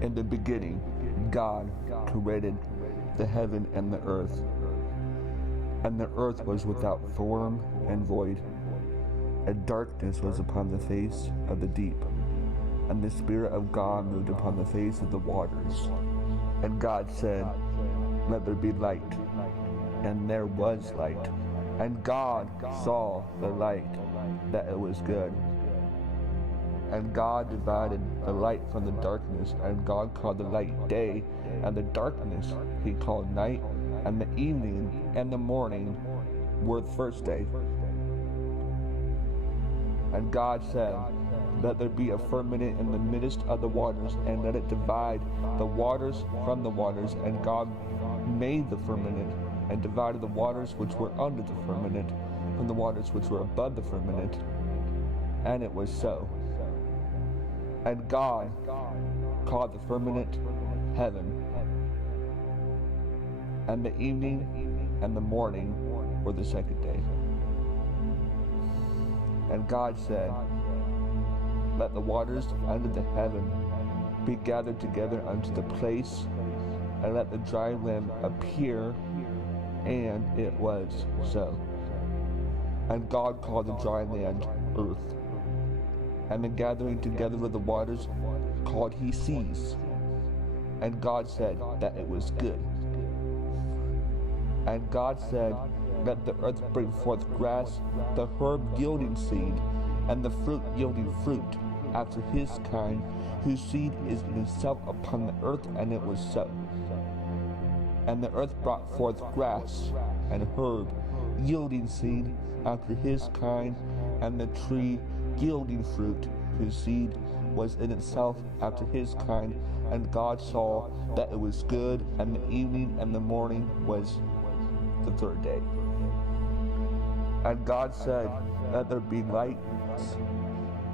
In the beginning, God created the heaven and the earth. And the earth was without form and void, and darkness was upon the face of the deep. And the Spirit of God moved upon the face of the waters. And God said, "Let there be light." And there was light. And God saw the light, that it was good. And God divided the light from the darkness, and God called the light day, and the darkness he called night, and the evening and the morning were the first day. And God said, "Let there be a firmament in the midst of the waters, and let it divide the waters from the waters." And God made the firmament, and divided the waters which were under the firmament from the waters which were above the firmament. And it was so. And God called the firmament heaven. And the evening and the morning were the second day. And God said, "Let the waters under the heaven be gathered together unto the place, and let the dry land appear." And it was so. And God called the dry land earth, and the gathering together of the waters called he seas. And God said that it was good. And God said, "Let the earth bring forth grass, the herb yielding seed, and the fruit yielding fruit, after his kind, whose seed is in itself upon the earth." And it was so. And the earth brought forth grass, and herb yielding seed, after his kind, and the tree yielding fruit, whose seed was in itself after his kind. And God saw that it was good, and the evening and the morning was the third day. And God said, "Let there be lights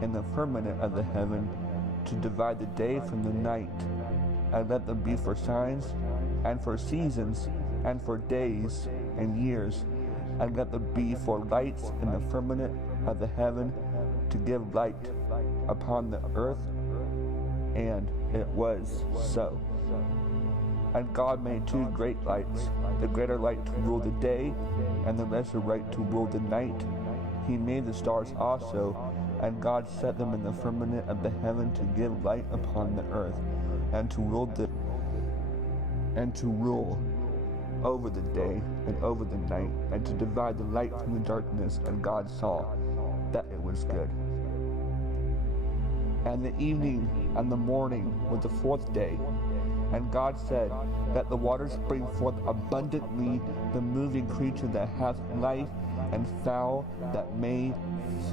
in the firmament of the heaven, to divide the day from the night, and let them be for signs, and for seasons, and for days and years, and let them be for lights in the firmament of the heaven, to give light upon the earth." And it was so. And God made two great lights, the greater light to rule the day, and the lesser light to rule the night. He made the stars also, and God set them in the firmament of the heaven to give light upon the earth, and to rule over the day and over the night, and to divide the light from the darkness. And God saw that it was good. And the evening and the morning were the fourth day. And God said, "Let the waters bring forth abundantly the moving creature that hath life, and fowl that may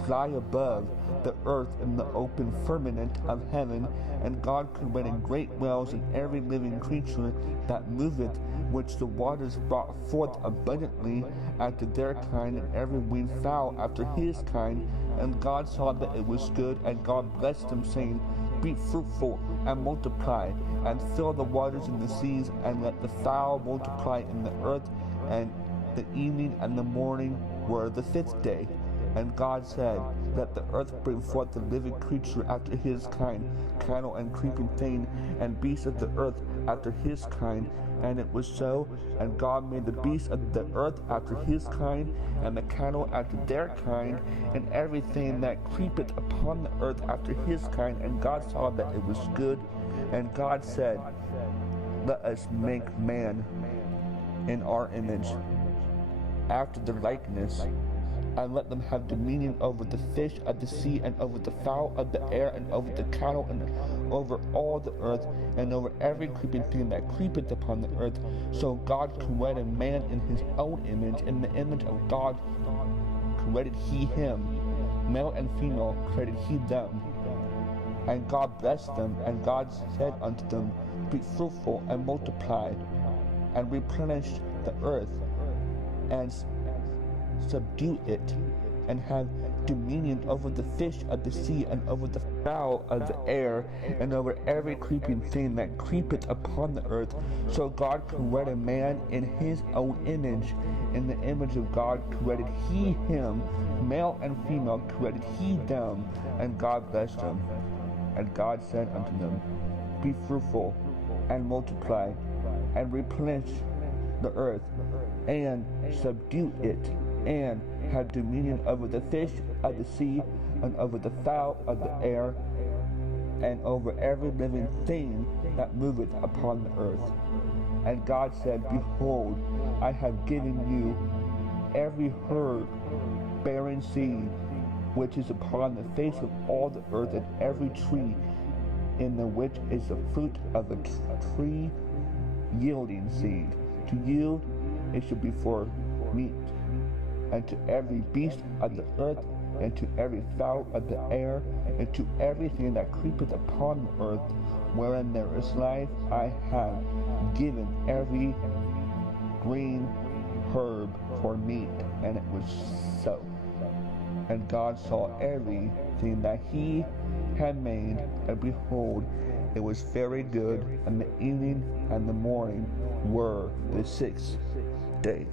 fly above the earth in the open firmament of heaven." And God created great whales, and every living creature that moveth, which the waters brought forth abundantly after their kind, and every winged fowl after his kind. And God saw that it was good, and God blessed them, saying, "Be fruitful and multiply, and fill the waters in the seas, and let the fowl multiply in the earth." And the evening and the morning were the fifth day. And God said, "Let the earth bring forth the living creature after his kind, cattle and creeping thing, and beasts of the earth after his kind." And it was so. And God made the beasts of the earth after his kind, and the cattle after their kind, and everything that creepeth upon the earth after his kind. And God saw that it was good. And God said, "Let us make man in our image, after their likeness, and let them have dominion over the fish of the sea, and over the fowl of the air, and over the cattle, and over all the earth, and over every creeping thing that creepeth upon the earth." So God created man in his own image. In the image of God created he him, male and female created he them. And God blessed them, and God said unto them, "Be fruitful and multiply, and replenish the earth, and subdue it, and have dominion over the fish of the sea, and over the fowl of the air, and over every creeping thing that creepeth upon the earth." So God created man in his own image. In the image of God created he him, male and female created he them. And God blessed them. And God said unto them, be fruitful, and multiply, and replenish the earth, and subdue it, and have dominion over the fish of the sea, and over the fowl of the air, and over every living thing that moveth upon the earth. And God said, Behold, I have given you every herb bearing seed, which is upon the face of all the earth, and every tree in the which is the fruit of a tree yielding seed. To you it shall be for meat, and to every beast of the earth, and to every fowl of the air, and to everything that creepeth upon the earth, wherein there is life, I have given every green herb for meat. And it was so. And God saw everything that he had made, and behold, it was very good. And the evening and the morning were the sixth day.